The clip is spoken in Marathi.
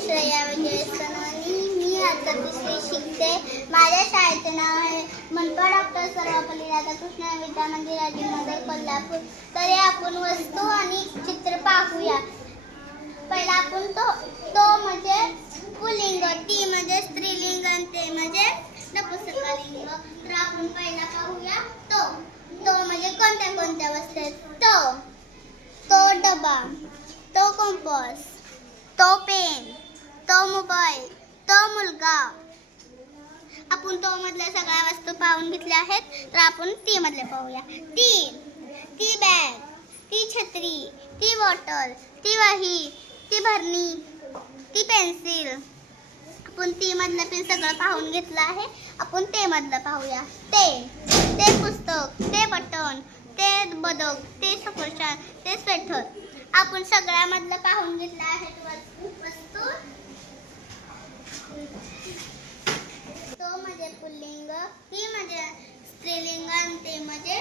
श्रेया विजय सोनवणी. मी आता तिसरी शिकते. माझ्या शाळेचे नाव आहे मनपा डॉक्टर सर्वपल्ली राधाकृष्ण विद्या मंदिर राजीवनगर कोल्हापूर. तर आपण वस्तू आणि चित्र पाहूया. पहिला आपण तो म्हणजे पुल्लिंग, ती म्हणजे स्त्रीलिंग आणि ते म्हणजे नपुंसकलिंग. तर आपण पहिला पाहूया तो म्हणजे कोणत्या कोणत्या वस्तू आहेत. तो डबा, तो कंपास, तो पेन, तो मोबाईल, तो मुलगा. आपण तो मधल्या सगळ्या वस्तू पाहून घेतल्या आहेत. तर आपण ती मधले पाहूया. ती बॅग, ती छत्री, ती बॉटल, ती वही, ती भरणी, ती पेन्सिल. आपण ती मधलं पेन सगळं पाहून घेतलं आहे. आपण ते मधलं पाहूया. ते पुस्तक, ते बटन, ते बदक, ते सफरचंद, ते स्वेटर. आपण सगळ्यामधलं पाहून घेतलं आहे वस्तू. तो म्हणजे पुल्लिंग, ही म्हणजे स्त्रीलिंग आणि ते म्हणजे